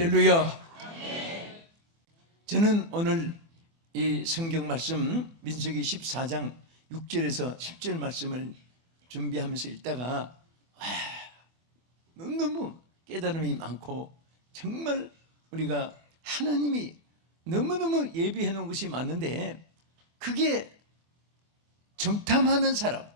할렐루야. 저는 오늘 이 성경 말씀 민수기 14장 6절에서 10절 말씀을 준비하면서 읽다가 너무너무 깨달음이 많고 정말 우리가 하나님이 너무너무 예비해 놓은 것이 많은데 그게 정탐하는 사람,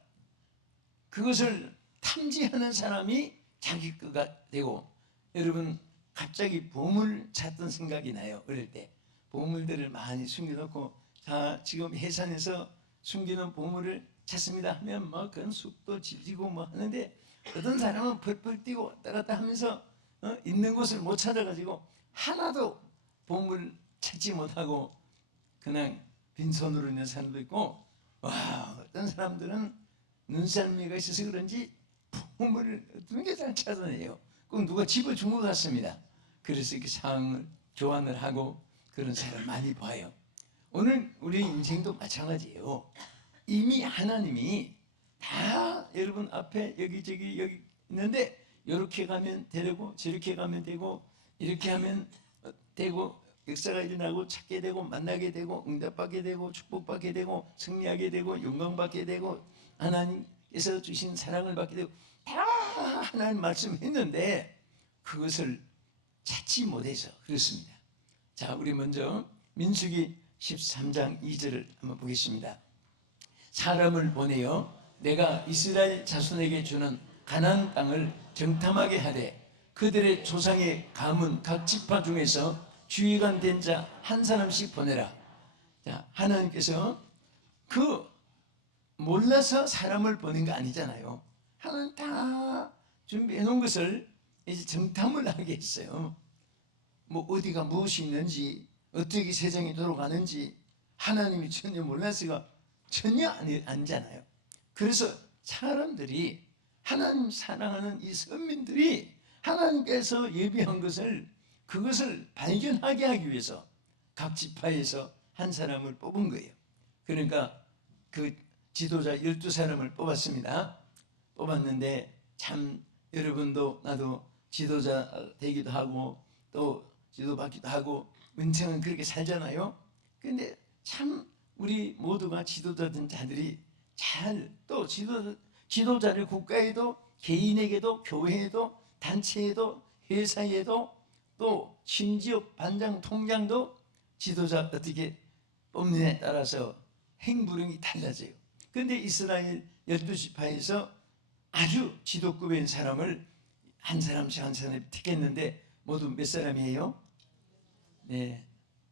그것을 탐지하는 사람이 자기 거가 되고, 여러분 갑자기 보물 찾던 생각이 나요. 어릴 때 보물들을 많이 숨겨놓고, 자 지금 해산에서 숨기는 보물을 찾습니다 하면 뭐 그건 숲도 지지고 뭐 하는데, 어떤 사람은 펄펄 뛰고 왔다 갔다 하면서 있는 곳을 못 찾아가지고 하나도 보물 찾지 못하고 그냥 빈손으로 있는 사람도 있고, 와 어떤 사람들은 눈썰미가 있어서 그런지 보물을 어떤 게 잘 찾아내요. 꼭 누가 집을 준 것 같습니다. 그래서 이렇게 상을 교환을 하고 그런 사람 많이 봐요. 오늘 우리 인생도 마찬가지예요. 이미 하나님이 다 여러분 앞에 여기저기 여기 있는데, 이렇게 가면 되고 저렇게 가면 되고 이렇게 하면 되고, 역사가 일어나고 찾게 되고 만나게 되고 응답받게 되고 축복받게 되고 승리하게 되고 영광받게 되고 하나님께서 주신 사랑을 받게 되고, 다 하나님 말씀했는데 그것을 찾지 못해서 그렇습니다. 자, 우리 먼저 민수기 13장 2절을 한번 보겠습니다. 사람을 보내어 내가 이스라엘 자손에게 주는 가나안 땅을 정탐하게 하되 그들의 조상의 가문 각 지파 중에서 주의관 된 자 한 사람씩 보내라. 자, 하나님께서 그 몰라서 사람을 보낸 거 아니잖아요. 하나님 다 준비해 놓은 것을 이제 정탐을 하게 했어요. 뭐 어디가 무엇이 있는지, 어떻게 세상이 돌아가는지 하나님이 전혀 몰랐어가 전혀 아니잖아요. 그래서 사람들이, 하나님 사랑하는 이 선민들이 하나님께서 예비한 것을, 그것을 발견하게 하기 위해서 각 지파에서 한 사람을 뽑은 거예요. 그러니까 그 지도자 12사람을 뽑았습니다. 뽑았는데 참 여러분도 나도 지도자 되기도 하고 또 지도받기도 하고 은총은 그렇게 살잖아요. 근데 참 우리 모두가 지도자 된 자들이 잘, 또 지도자를 국가에도 개인에게도 교회에도 단체에도 회사에도 또 심지어 반장 통장도 지도자 어떻게 뽑느냐에 따라서 행부름이 달라져요. 그런데 이스라엘 12지파에서 아주 지도급인 사람을 한 사람씩 한 사람씩 택했는데 모두 몇 사람이에요? 네,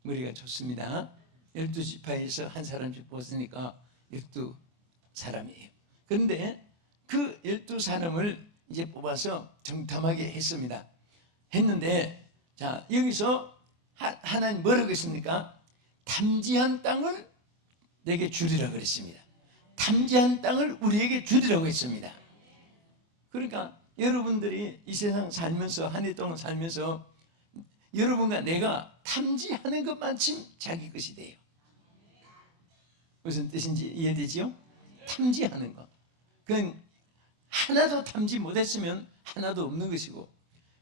머리가 좋습니다. 12지파에서 한 사람씩 뽑았으니까 12사람이에요. 그런데 그 12사람을 이제 뽑아서 정탐하게 했습니다. 했는데, 자 여기서 하나님 뭐라고 했습니까? 탐지한 땅을 내게 주리라 그랬습니다. 탐지한 땅을 우리에게 주리라고 했습니다. 그러니까 여러분들이 이 세상 살면서, 한 해 동안 살면서 여러분과 내가 탐지하는 것만큼 자기 것이 돼요. 무슨 뜻인지 이해되지요? 탐지하는 것, 그건 하나도 탐지 못했으면 하나도 없는 것이고,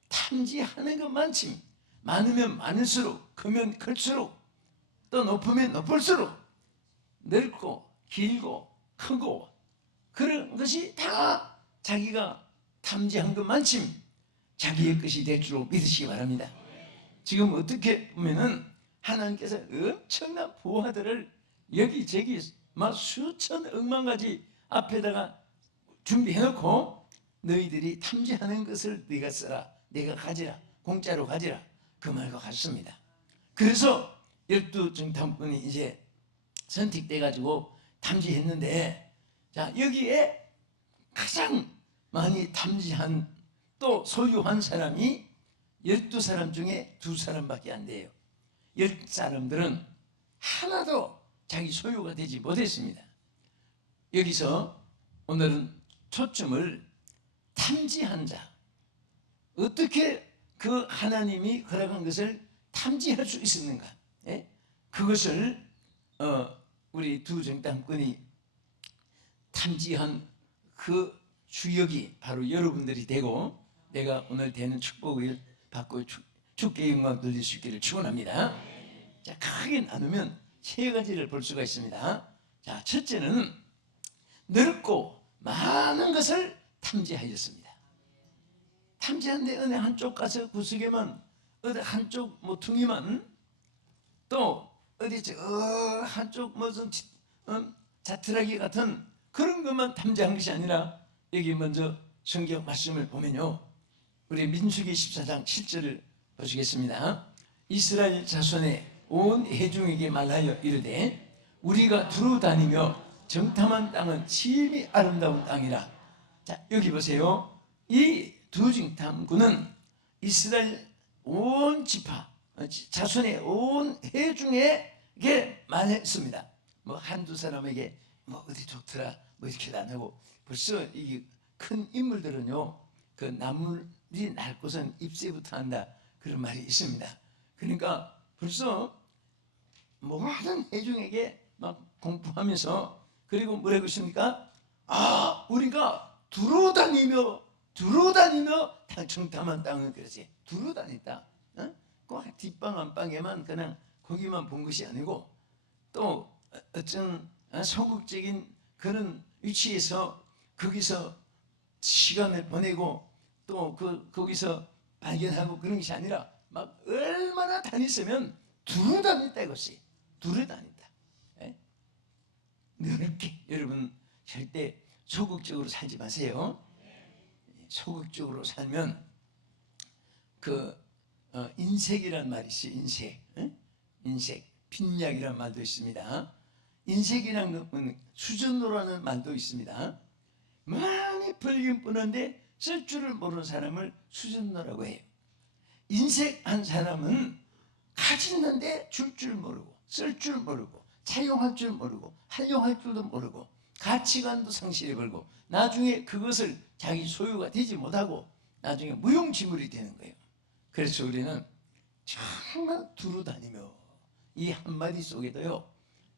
탐지하는 것만큼 많으면 많을수록, 크면 클수록, 또 높으면 높을수록 넓고 길고 크고 그런 것이 다 자기가 탐지한 것만큼 자기의 것이 될 줄로 믿으시기 바랍니다. 지금 어떻게 보면은 하나님께서 엄청난 부하들을 여기저기 막 수천 억만 가지 앞에다가 준비해놓고 너희들이 탐지하는 것을 네가 써라, 네가 가지라, 공짜로 가지라, 그 말과 같습니다. 그래서 12정탐꾼이 이제 선택돼 가지고 탐지했는데, 자 여기에 가장 많이 탐지한 또 소유한 사람이 12사람 중에 2사람밖에 안 돼요. 10사람들은 하나도 자기 소유가 되지 못했습니다. 여기서 오늘은 초점을 탐지한 자, 어떻게 그 하나님이 허락한 것을 탐지할 수 있었는가, 그것을 우리 두 정탐꾼이 탐지한 그 주역이 바로 여러분들이 되고 내가 오늘 되는 축복을 받고 주께 영광 돌릴 수 있기를 축원합니다. 자, 크게 나누면 세 가지를 볼 수가 있습니다. 자, 첫째는 넓고 많은 것을 탐지하였습니다. 탐지하는데 어느 한쪽 가서 구석에만 어디 한쪽 모퉁이만 또 어디 저 한쪽 무슨 자트라기 같은 그런 것만 탐지한 것이 아니라 여기 먼저 성경 말씀을 보면요, 우리 민수기 14장 7절을 보시겠습니다. 이스라엘 자손의 온 회중에게 말하여 이르되 우리가 두루 다니며 정탐한 땅은 심히 아름다운 땅이라. 자, 여기 보세요. 이 두 정탐꾼은 이스라엘 온 지파 자손의 온 회중에게 말했습니다. 뭐 한두 사람에게 뭐 어디 좋더라 뭐 이렇게 안 하고, 벌써 이 큰 인물들은요, 그 나물이 날 곳은 잎새부터 한다 그런 말이 있습니다. 그러니까 벌써 모든 회중에게 막 공부하면서, 그리고 뭐라고 했습니까? 아, 우리가 두루 다니며 정탐한 땅은 그러지, 두루 다녔다. 꼭 뒷방 안방에만 그냥 거기만 본 것이 아니고, 또 어떤 소극적인 그런 위치에서 거기서 시간을 보내고 또 거기서 발견하고 그런 것이 아니라 막 얼마나 다녔으면 두루 다녔다 이것이. 두루 다닌다. 넓게. 여러분 절대 소극적으로 살지 마세요. 소극적으로 살면 인색이란 말이 있어요. 인색, 빈약이란 말도 있습니다. 인색이라는 것은 수전노라는 말도 있습니다. 많이 벌긴 뿌는데 쓸 줄을 모르는 사람을 수전노라고 해요. 인색한 사람은 가지는데 줄 줄 모르고, 쓸 줄 모르고, 차용할 줄 모르고, 활용할 줄도 모르고, 가치관도 상실해버리고, 나중에 그것을 자기 소유가 되지 못하고 나중에 무용지물이 되는 거예요. 그래서 우리는 정말 두루 다니며, 이 한마디 속에도요,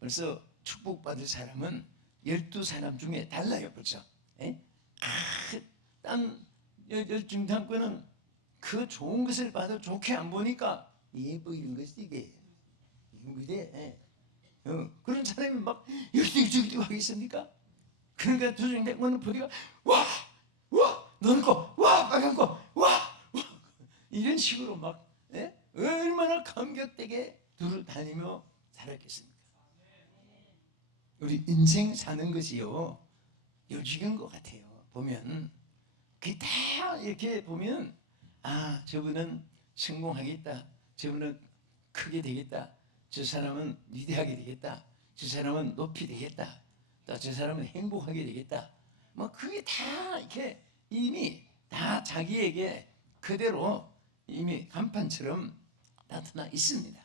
벌써 축복받을 사람은 12사람 중에 달라요. 벌써. 딴 열중탐꾼은 그 좋은 것을 봐도 좋게 안 보니까 예쁘는 것이 이게 무대. 그런 사람이 막 열중이 하겠습니까? 그러니까 두중탐꾼은 보니까 와 넓고 와 빨간 거 와 이런 식으로 막 얼마나 감격되게 두루 다니며 살았겠습니까? 우리 인생 사는 것이요, 요지경 것 같아요. 보면 그게 다 이렇게 보면, 아, 저분은 성공하겠다, 저분은 크게 되겠다, 저 사람은 위대하게 되겠다, 저 사람은 높이 되겠다, 또 저 사람은 행복하게 되겠다, 뭐 그게 다 이렇게 이미 다 자기에게 그대로 이미 간판처럼 나타나 있습니다.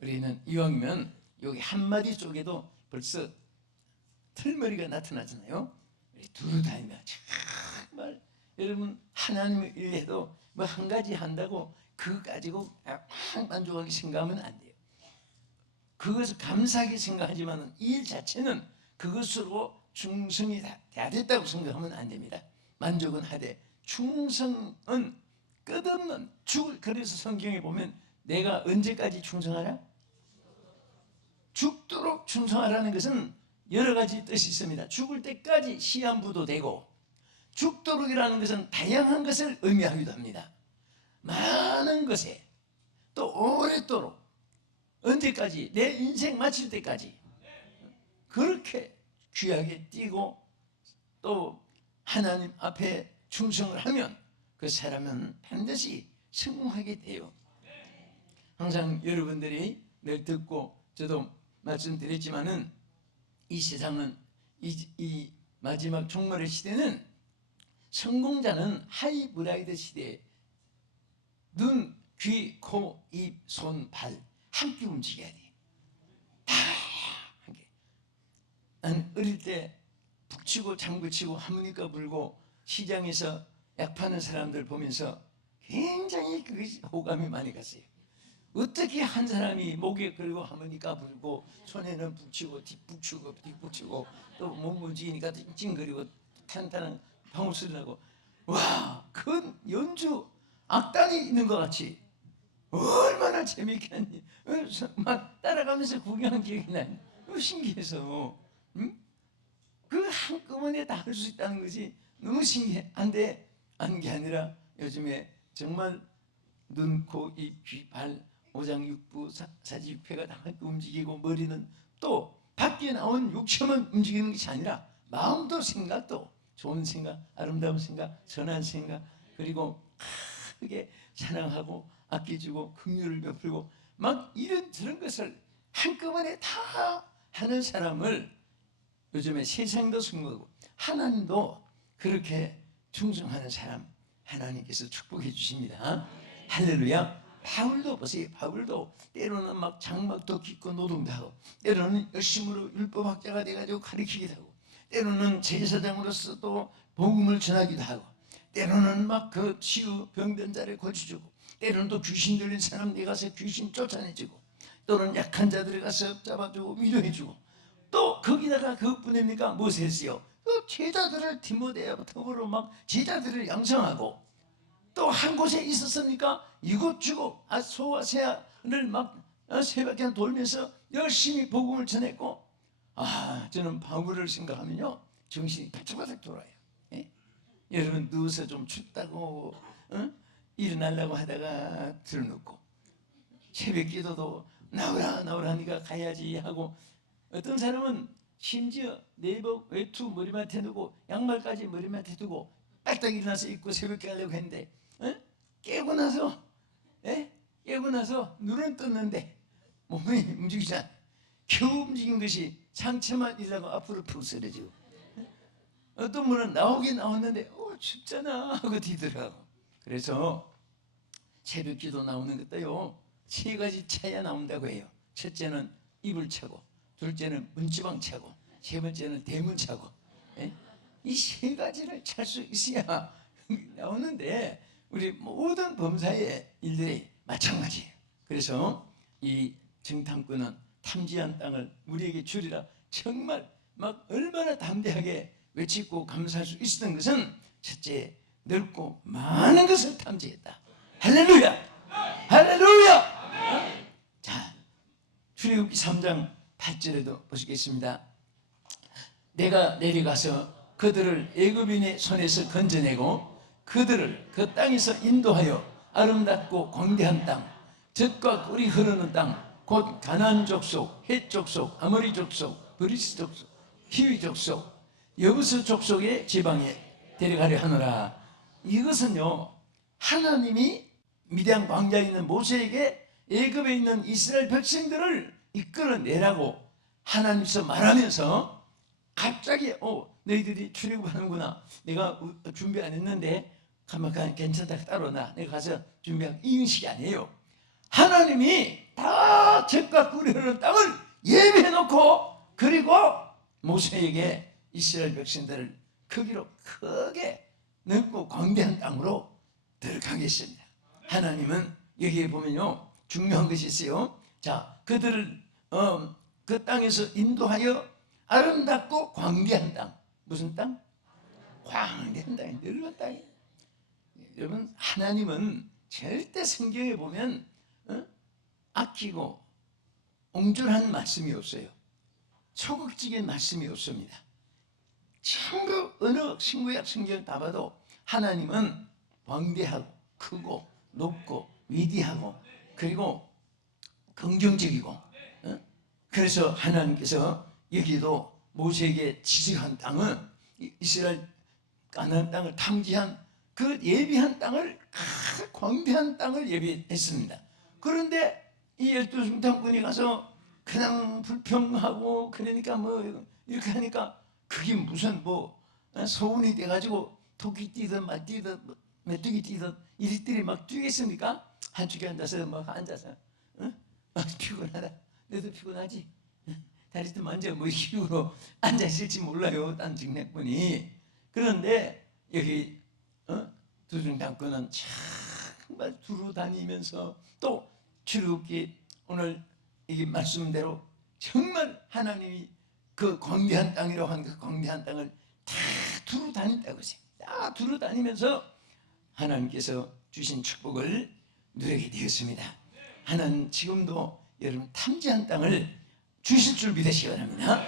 우리는 이왕이면 여기 한마디 쪽에도 벌써 털머리가 나타나잖아요. 두루 다니며 정말 여러분 하나님을 일해도 뭐 한 가지 한다고 그거 가지고 만족하게 생각하면 안 돼요. 그것을 감사하게 생각하지만 일 자체는 그것으로 충성이 다 됐다고 생각하면 안 됩니다. 만족은 하되 충성은 끝없는 그래서 성경에 보면 내가 언제까지 충성하라? 죽도록 충성하라는 것은 여러 가지 뜻이 있습니다. 죽을 때까지 시한부도 되고, 죽도록이라는 것은 다양한 것을 의미하기도 합니다. 많은 것에, 또 오랫도록, 언제까지? 내 인생 마칠 때까지 그렇게 귀하게 뛰고 또 하나님 앞에 충성을 하면 그 사람은 반드시 성공하게 돼요. 항상 여러분들이 늘 듣고 저도 말씀드렸지만은 이 세상은 이 마지막 종말의 시대는 성공자는 하이브라이드 시대에 눈, 귀, 코, 입, 손, 발 함께 움직여야 돼. 다 함께. 난 어릴 때 북치고 장구치고 하모니카 불고 시장에서 약 파는 사람들 보면서 굉장히 그것이 호감이 많이 갔어요. 어떻게 한 사람이 목에 걸고 하모니카 불고 손에는 북치고 뒷북치고 또 몸 움직이니까 찡찡거리고 탄탄한 방울소리 나고, 와, 그 연주 악단이 있는 것 같이 얼마나 재밌게 하니. 막 따라가면서 구경한 기억이 나니. 신기해서. 응? 그 한꺼번에 다 할 수 있다는 것이 너무 신기한데, 한 게 아니라 요즘에 정말 눈, 코, 입, 귀, 발, 오장, 육부, 사지육회가 다 함께 움직이고, 머리는 또 밖에 나온 육체만 움직이는 것이 아니라 마음도 생각도, 좋은 생각, 아름다운 생각, 선한 생각, 그리고 크게 사랑하고 아껴주고 긍휼을 베풀고 막 이런 저런 것을 한꺼번에 다 하는 사람을 요즘에 세상도 승부하고 하나님도 그렇게 충성하는 사람 하나님께서 축복해 주십니다. 할렐루야. 바울도 보세요. 바울도 때로는 막 장막도 깃고 노동도 하고, 때로는 열심으로 율법학자가 돼가지고 가르치기도 하고, 때로는 제사장으로서 또 복음을 전하기도 하고, 때로는 막 그 치유 병든 자를 고쳐주고, 때로는 또 귀신 들린 사람 내 가서 귀신 쫓아내주고, 또는 약한 자들을 가서 잡아주고 위로해주고, 또 거기다가 그것뿐입니까? 무엇을 그 제자들을 디모데후로 막 제자들을 양성하고, 또 한 곳에 있었습니까? 이곳저곳 소와 세아를 막 새벽에 돌면서 열심히 복음을 전했고, 저는 바울을 생각하면요 정신이 바짝바짝 돌아요. 예? 여러분 누워서 좀 춥다고 일어나려고 하다가 들어눕고, 새벽 기도도 나오라 하니까 가야지 하고, 어떤 사람은 심지어 내복 외투 머리맡에 두고 양말까지 머리맡에 두고 빨딱 일어나서 입고 새벽 가려고 했는데, 깨고 나서 깨고 나서 눈은 떴는데 몸이 움직이지 않아. 겨우 움직인 것이 상체만 일하고 앞으로 푹 쓰러지고, 어떤 분은 나오긴 나왔는데 춥잖아 하고 뒤돌아가고. 그래서 새벽 기도 나오는 것도요 세 가지 차야 나온다고 해요. 첫째는 이불 차고, 둘째는 문지방 차고, 세 번째는 대문 차고. 이 세 가지를 찰 수 있어야 나오는데, 우리 모든 범사의 일들이 마찬가지예요. 그래서 이 정탐꾼은 탐지한 땅을 우리에게 주리라 정말 막 얼마나 담대하게 외치고 감사할 수 있었던 것은, 첫째, 넓고 많은 것을 탐지했다. 할렐루야! 할렐루야! 자, 출애굽기 3장 8절에도 보시겠습니다. 내가 내려가서 그들을 애굽인의 손에서 건져내고 그들을 그 땅에서 인도하여 아름답고 광대한 땅, 젖과 꿀이 흐르는 땅, 곧 가나안 족속, 헷 족속, 아모리 족속, 브리스 족속, 히위 족속, 여부스 족속의 지방에 데려가려 하노라. 이것은요 하나님이 미디안 광야에 있는 모세에게 애굽에 있는 이스라엘 백성들을 이끌어내라고 하나님께서 말하면서, 갑자기 너희들이 출애굽하는구나, 내가 준비 안 했는데 가만 괜찮다 따라오나 내가 가서 준비하고, 이 식이 아니에요. 하나님이 다 젖과 꿀이 흐르는 땅을 예비해 놓고, 그리고 모세에게 이스라엘 백성들을 크기로 크게 넓고 광대한 땅으로 들어가겠습니다. 하나님은 여기에 보면요 중요한 것이 있어요. 자, 그들을 그 땅에서 인도하여 아름답고 광대한 땅. 무슨 땅? 광대한 땅이, 넓은 땅이. 여러분, 하나님은 절대 성경에 보면 아끼고 옹졸한 말씀이 없어요. 소극적인 말씀이 없습니다. 전부 어느 신구약 성경 다 봐도 하나님은 광대하고 크고 높고 위대하고 그리고 긍정적이고, 그래서 하나님께서 여기도 모세에게 지적한 땅은 이스라엘 가나안 땅을 탐지한 그 예비한 땅을, 광대한 땅을 예비했습니다. 그런데 이 12중탐꾼이 가서 그냥 불평하고 그러니까 뭐 이렇게 하니까 그게 무슨 소운이 돼가지고 토끼 뛰든 말 뛰든 메뚜기 뛰든 이들이 막 뛰겠습니까? 한쪽에 앉아서 막 앉아서 피곤하다, 너도 피곤하지? 다리도 만져 뭐 식으로 앉아있을지 몰라요, 딴 직내꾼이. 그런데 여기 두중당꾼은 정말 두루 다니면서 또 출애굽기 오늘 이 말씀대로 정말 하나님이 그 광대한 땅이라고 하는 그 광대한 땅을 다 두루 다닌다고 했어요. 두루 다니면서 하나님께서 주신 축복을 누리게 되었습니다. 하나님 지금도 여러분 탐지한 땅을 주실 줄 믿으시기 바랍니다.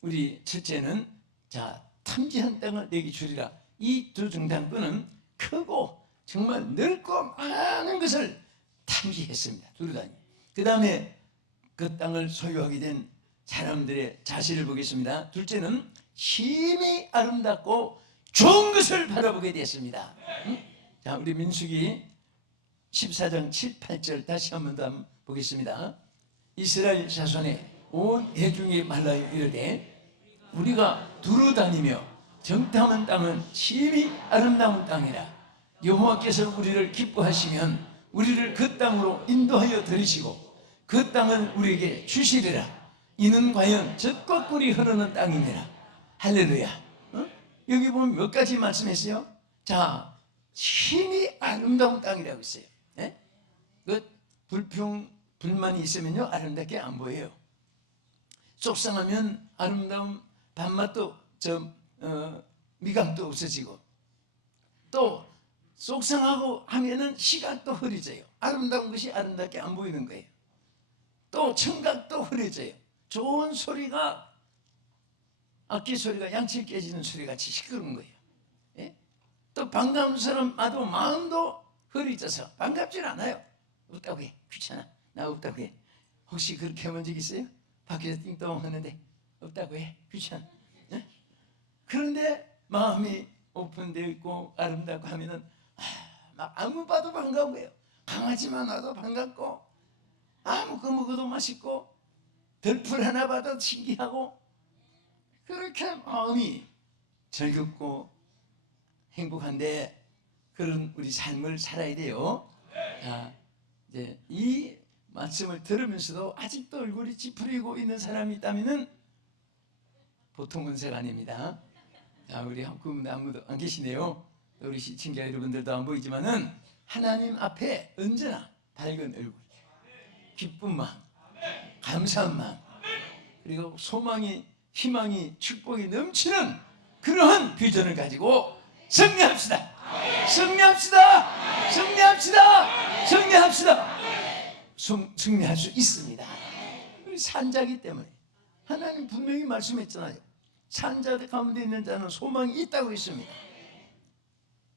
우리 첫째는 자, 탐지한 땅을 내게 주리라. 이 두 정탐꾼은 크고 정말 넓고 많은 것을 탐지했습니다. 두루다니. 그 다음에 그 땅을 소유하게 된 사람들의 자세를 보겠습니다. 둘째는 심히 아름답고 좋은 것을 바라보게 되었습니다. 자, 우리 민수기 14장 7, 8절 다시 한 번 더 보겠습니다. 이스라엘 자손의 온 회중이 말라여 이르되 우리가 두루다니며 정탐한 땅은 심히 아름다운 땅이라. 여호와께서 우리를 기뻐하시면 우리를 그 땅으로 인도하여 들이시고 그 땅을 우리에게 주시리라. 이는 과연 젖과 꿀이 흐르는 땅이니라. 할렐루야. 여기 보면 몇 가지 말씀했어요. 자, 심히 아름다운 땅이라고 했어요. 예? 그 불만이 있으면요 아름답게 안 보여요. 속상하면 아름다운 밥맛도 미감도 없어지고, 또 속상하고 하면은 시각도 흐려져요. 아름다운 것이 아름답게 안 보이는 거예요. 또 청각도 흐려져요. 좋은 소리가 악기 소리가 양칠 깨지는 소리 같이 시끄러운 거예요. 예? 또 반가운 사람 마도 마음도 흐려져서 반갑질 않아요. 없다고 해. 귀찮아. 나 없다고 해. 혹시 그렇게 해본 적 있어요? 밖에서 띵동 하는데 없다고 해. 귀찮아. 예? 그런데 마음이 오픈되어 있고 아름답고 하면은 막 아무 봐도 반가운 거예요. 강아지만 와도 반갑고, 아무 거 먹어도 맛있고, 들풀 하나 봐도 신기하고, 그렇게 마음이 즐겁고 행복한데 그런 우리 삶을 살아야 돼요. 자, 이제 이 말씀을 들으면서도 아직도 얼굴이 찌푸리고 있는 사람이 있다면은 보통 은사가 아닙니다. 자, 우리 한국은 아무도 안 계시네요. 우리 시청자 여러분들도 안 보이지만은 하나님 앞에 언제나 밝은 얼굴, 기쁜 마음, 감사한 마음, 그리고 소망이, 희망이, 축복이 넘치는 그러한 비전을 가지고 승리합시다. 승리합시다. 승리합시다. 승리합시다. 승리할 수 있습니다. 우리 산자기 때문에 하나님 분명히 말씀했잖아요. 산자 가운데 있는 자는 소망이 있다고 했습니다.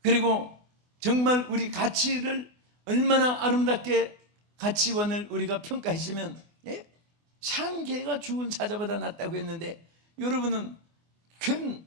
그리고 정말 우리 가치를 얼마나 아름답게 가치관을 우리가 평가했으면, 예? 산 개가 죽은 사자보다 낫다고 했는데 여러분은 큰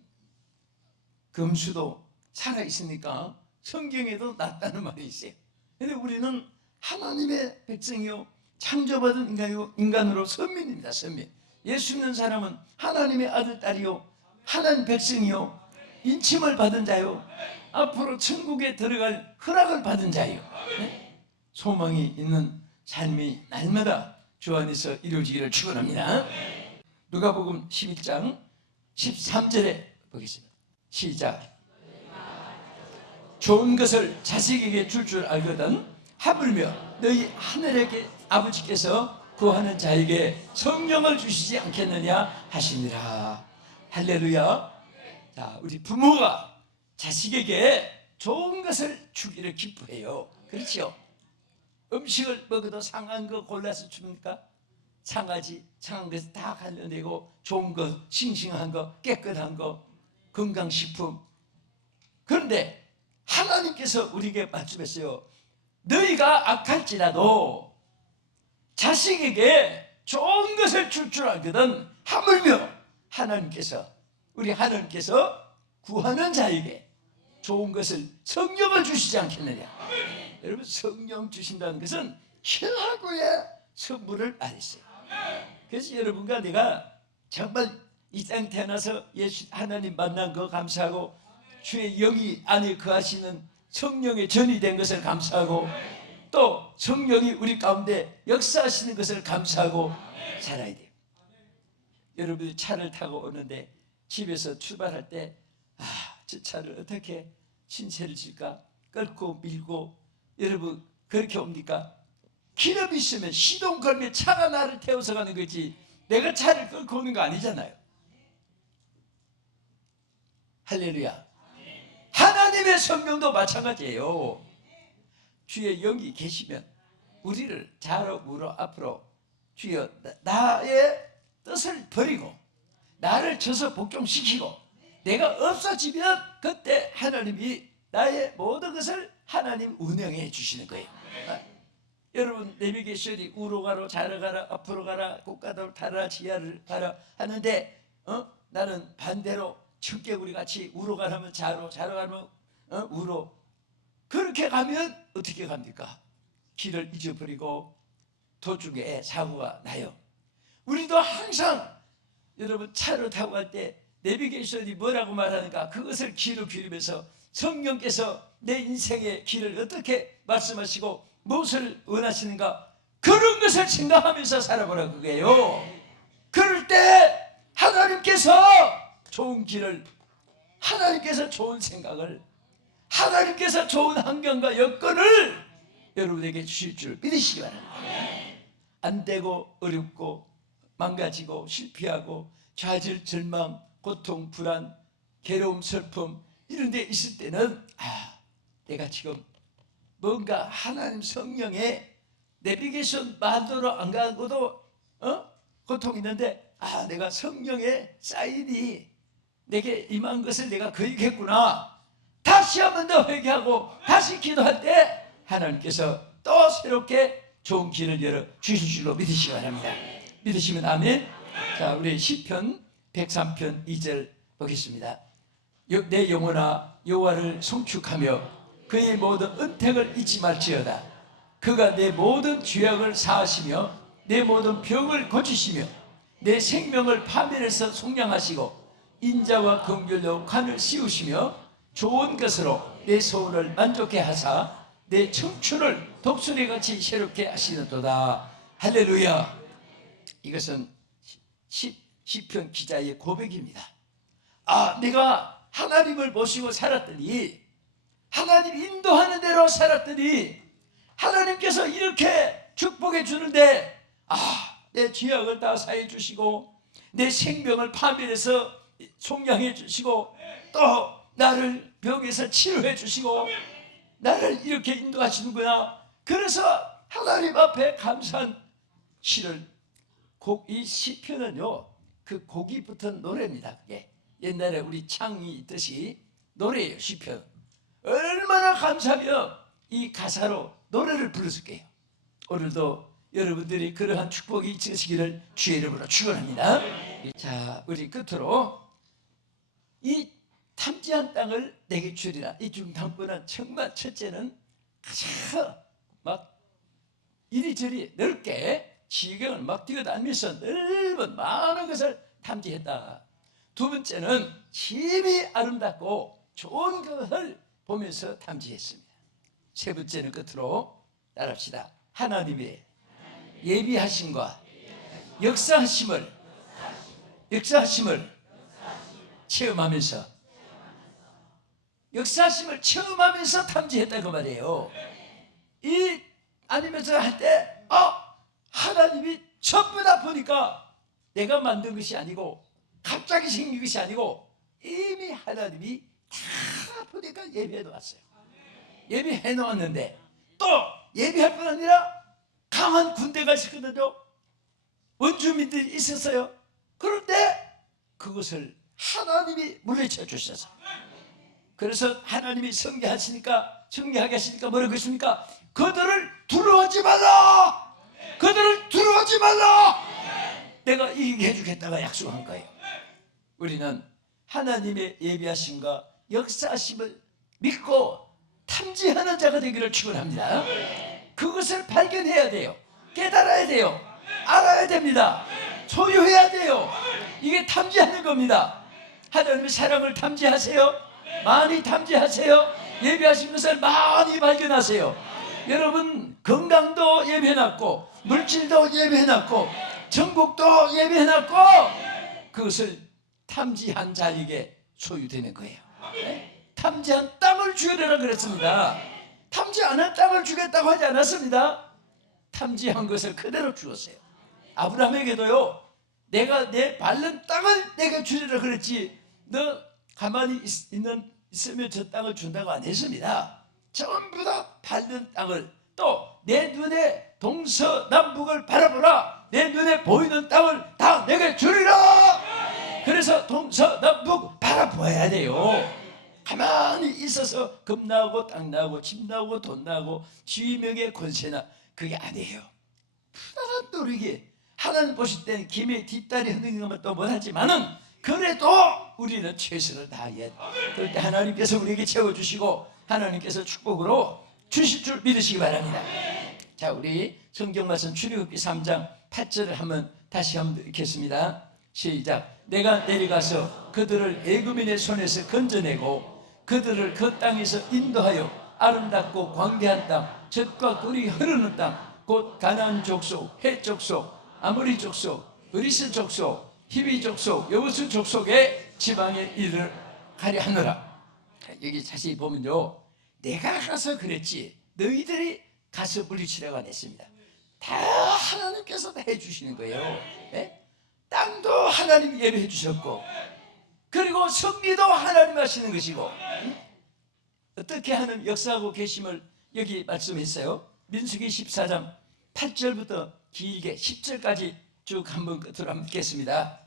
금수도 살아있으니까 성경에도 낫다는 말이 있어요. 그런데 우리는 하나님의 백성이요 창조받은 인간으로 선민입니다. 선민. 예수 믿는 사람은 하나님의 아들 딸이요 하나님 백성이요 인침을 받은 자요 앞으로 천국에 들어갈 허락을 받은 자요, 네? 소망이 있는 삶이 날마다 주 안에서 이루어지기를 축원합니다. 누가복음 11장 13절에 보겠습니다. 시작. 좋은 것을 자식에게 줄 알거든 하물며 너희 하늘의 아버지께서 구하는 자에게 성령을 주시지 않겠느냐 하시니라. 할렐루야. 자, 우리 부모가 자식에게 좋은 것을 주기를 기뻐해요. 그렇죠? 음식을 먹어도 상한 거 골라서 줍니까? 상한 것을 다 갈려내고 좋은 거, 싱싱한 거, 깨끗한 거, 건강식품. 그런데 하나님께서 우리에게 말씀했어요. 너희가 악할지라도 자식에게 좋은 것을 줄 알거든 하물며 우리 하나님께서 구하는 자에게 좋은 것을 성령을 주시지 않겠느냐. 여러분, 성령 주신다는 것은 최고의 선물을 말했어요. 그래서 여러분과 내가 정말 이 땅 태어나서 예수 하나님 만난 거 감사하고 주의 영이 안에 거하시는 성령의 전이 된 것을 감사하고 또 성령이 우리 가운데 역사하시는 것을 감사하고 살아야 돼요. 여러분이 차를 타고 오는데 집에서 출발할 때 저 차를 어떻게 신세를 질까? 끌고 밀고 여러분 그렇게 옵니까? 기름이 있으면 시동 걸면 차가 나를 태워서 가는 거지 내가 차를 끌고 오는 거 아니잖아요. 할렐루야. 하나님의 성령도 마찬가지예요. 주의 영이 계시면 우리를 좌로 우로 앞으로 주여 나의 뜻을 버리고 나를 쳐서 복종시키고 내가 없어지면 그때 하나님이 나의 모든 것을 하나님 운영해 주시는 거예요. 여러분 내비게이션이 우로 가라 좌로 가라 앞으로 가라 꽃가닥을 타라 지하를 가라 하는데 나는 반대로 청개구리 같이 우로 가라면 좌로 좌로 가면 우로 그렇게 가면 어떻게 갑니까? 길을 잊어버리고 도중에 사고가 나요. 우리도 항상 여러분 차를 타고 갈 때 내비게이션이 뭐라고 말하는가 그것을 귀로 기울이면서 성령께서 내 인생의 길을 어떻게 말씀하시고 무엇을 원하시는가 그런 것을 생각하면서 살아보라 그게요. 그럴 때 하나님께서 좋은 길을 하나님께서 좋은 생각을 하나님께서 좋은 환경과 여건을 여러분에게 주실 줄 믿으시기 바랍니다. 안 되고 어렵고 망가지고 실패하고 좌절 절망 고통 불안 괴로움 슬픔 이런 데 있을 때는 내가 지금 뭔가 하나님 성령의 내비게이션 만도로 안 가고도 고통이 있는데 내가 성령의 사인이 내게 임한 것을 내가 거역했구나. 다시 한 번 더 회개하고 다시 기도할 때 하나님께서 또 새롭게 좋은 길을 열어 주실 줄로 믿으시기 바랍니다. 믿으시면 아멘. 자, 우리 시편 103편 2절 보겠습니다. 내 영혼아 여호와를 송축하며 그의 모든 은택을 잊지 말지어다. 그가 내 모든 죄악을 사하시며 내 모든 병을 고치시며 내 생명을 파멸해서 속량하시고 인자와 긍휼로 관을 씌우시며 좋은 것으로 내 소원을 만족해 하사 내 청춘을 독수리같이 새롭게 하시는도다. 할렐루야. 이것은 시편 기자의 고백입니다. 내가 하나님을 모시고 살았더니 하나님 인도하는 대로 살았더니 하나님께서 이렇게 축복해 주는데 내 죄악을 다 사해 주시고 내 생명을 파멸해서 속량해 주시고 또 나를 병에서 치료해 주시고 나를 이렇게 인도하시는구나. 그래서 하나님 앞에 감사한 시를 이 시편은요 그 곡이 붙은 노래입니다. 그게 옛날에 우리 창이 있듯이 노래예요. 시편 얼마나 감사하며 이 가사로 노래를 불렀을게요. 오늘도 여러분들이 그러한 축복이 있으시기를 주의 이름으로 축원합니다. 자, 우리 끝으로 이 탐지한 땅을 내게 주리라. 이 중탄권은 정말 첫째는 가장 막 이리저리 넓게 지경을 막 뛰어다니면서 넓은 많은 것을 탐지했다. 두 번째는 힘이 아름답고 좋은 것을 보면서 탐지했습니다. 세 번째는 끝으로 따라합시다. 하나님의 예비하심과 역사하심을 체험하면서 역사하심을 체험하면서 탐지했다 그 말이에요. 이 아니면서 할 때 하나님이 전부 다 보니까 내가 만든 것이 아니고 갑자기 생긴 것이 아니고 이미 하나님이 다 보니까 예비해 놓았어요. 예비해 놓았는데 또 예비할 뿐 아니라 강한 군대가 있었거든요. 원주민들이 있었어요. 그럴 때 그것을 하나님이 물리쳐 주셔서 그래서 하나님이 성리하게 하시니까 뭐라고 했습니까? 그들을 두려워하지 말라. 그들을 두려워하지 말라. 내가 이기게 해주겠다가 약속한 거예요. 우리는 하나님의 예비하심과 역사하심을 믿고 탐지하는 자가 되기를 축원합니다. 그것을 발견해야 돼요. 깨달아야 돼요. 알아야 됩니다. 소유해야 돼요. 이게 탐지하는 겁니다. 하나님의 사랑을 탐지하세요. 많이 탐지하세요. 예비하신 것을 많이 발견하세요. 여러분 건강도 예비해놨고 물질도 예비해놨고 전국도 예비해놨고 그것을 탐지한 자에게 소유되는 거예요. 네? 탐지한 땅을 주려라 그랬습니다. 탐지 안 한 땅을 주겠다고 하지 않았습니다. 탐지한 것을 그대로 주었어요. 아브라함에게도요 내가 내 밟는 땅을 내게 주리라 그랬지 너 가만히 있으면 저 땅을 준다고 안 했습니다. 전부 다 밟는 땅을 또 내 눈에 동서남북을 바라보라. 내 눈에 보이는 땅을 다 내게 주리라. 그래서 동서남북 바라보아야 돼요. 가만히 있어서 금 나오고 땅 나오고 집 나오고 돈 나오고 지위명예 권세나 그게 아니에요. 푸다란 노력이 하나님 보실 때는 김에 뒷다리 흔드는 것만 또 못하지만은 그래도 우리는 최선을 다해. 그럴 때 하나님께서 우리에게 채워주시고 하나님께서 축복으로 주실 줄 믿으시기 바랍니다. 자, 우리 성경 말씀 출애굽기 3장 8절을 한번 다시 한번 읽겠습니다. 시작. 내가 내려가서 그들을 애굽인의 손에서 건져내고 그들을 그 땅에서 인도하여 아름답고 광대한 땅, 젖과 꿀이 흐르는 땅, 곧 가나안 족속, 헷 족속, 아모리 족속, 그리스 족속, 히비 족속, 여부스 족속의 지방에 이르러 가려 하노라. 여기 자세히 보면요, 내가 가서 그랬지 너희들이 가서 물리치라고 안 했습니다. 다 하나님께서 다 해주시는 거예요. 네? 땅도 하나님 예배해 주셨고, 그리고 승리도 하나님 하시는 것이고, 어떻게 하는 역사하고 계심을 여기 말씀했어요. 민수기 14장 8절부터 길게 10절까지 쭉 한번 끝으로 한번 읽겠습니다.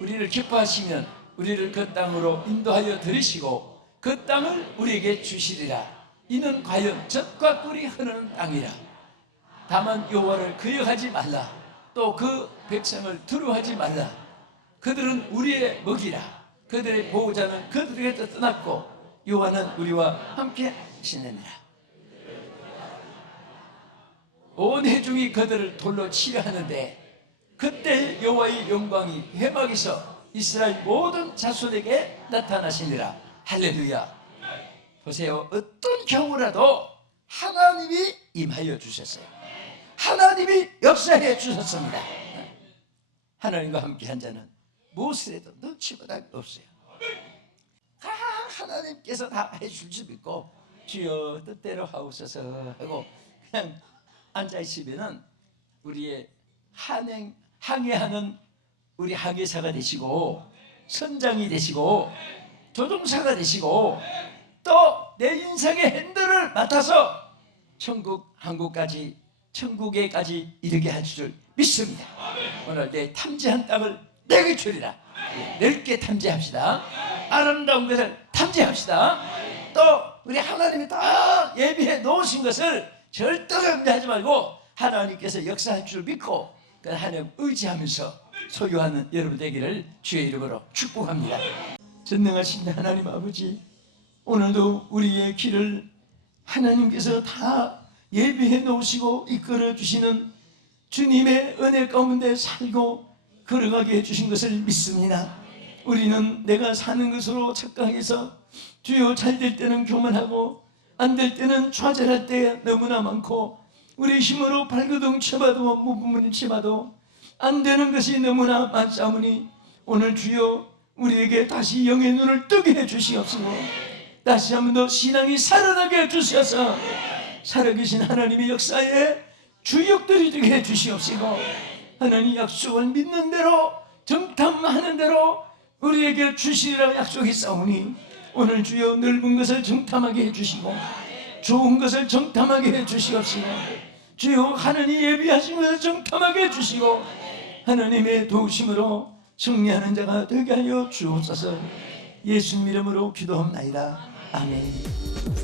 우리를 기뻐하시면 우리를 그 땅으로 인도하여 들이시고 그 땅을 우리에게 주시리라. 이는 과연 젖과 꿀이 흐르는 땅이라. 다만 여호와를 거역하지 말라. 또 그 백성을 두려워하지 말라. 그들은 우리의 먹이라. 그들의 보호자는 그들에게 떠났고 여호와는 우리와 함께 하시느니라. 온 회중이 그들을 돌로 치려 하는데 그때 여호와의 영광이 회막에서 이스라엘 모든 자손에게 나타나시니라. 할렐루야. 보세요. 어떤 경우라도 하나님이 임하여 주셨어요. 하나님이 역사해 주셨습니다. 하나님과 함께한 자는 무엇을 해도 눈치보다 없어요. 하나님께서 다 해줄 줄 믿고 주여 뜻대로 하옵소서 하고 그냥 앉아있으면 우리의 항해하는 우리 항해사가 되시고 선장이 되시고 조종사가 되시고 또 내 인생의 핸들을 맡아서 천국 한국까지 천국에까지 이르게 할 줄 믿습니다. 오늘 내 탐지한 땅을 내게 주리라. 넓게 탐지합시다. 아름다운 것을 탐지합시다. 또 우리 하나님이 다 예비해 놓으신 것을 절대로 염려하지 말고 하나님께서 역사할 줄 믿고 그 하나님 의지하면서 소유하는 여러분 되기를 주의 이름으로 축복합니다. 전능하신 하나님 아버지, 오늘도 우리의 길을 하나님께서 다 예비해 놓으시고 이끌어 주시는 주님의 은혜 가운데 살고 걸어가게 해주신 것을 믿습니다. 우리는 내가 사는 것으로 착각해서 주여 잘 될 때는 교만하고 안 될 때는 좌절할 때 너무나 많고 우리 힘으로 발버둥 쳐봐도 무분을 쳐봐도 안 되는 것이 너무나 많사오니 오늘 주여 우리에게 다시 영의 눈을 뜨게 해주시옵시고 다시 한 번 더 신앙이 살아나게 해주셔서 살아계신 하나님의 역사에 주역들이 되게 해주시옵시고 하나님 약속을 믿는 대로 정탐하는 대로 우리에게 주시리라 약속했사오니 오늘 주여 넓은 것을 정탐하게 해주시고 좋은 것을 정탐하게 해주시옵시고 주여 하나님 예비하신 것을 정탐하게 해주시고 하나님의 도우심으로 승리하는 자가 되게 하여 주옵소서. 예수님 이름으로 기도합나이다. 아멘.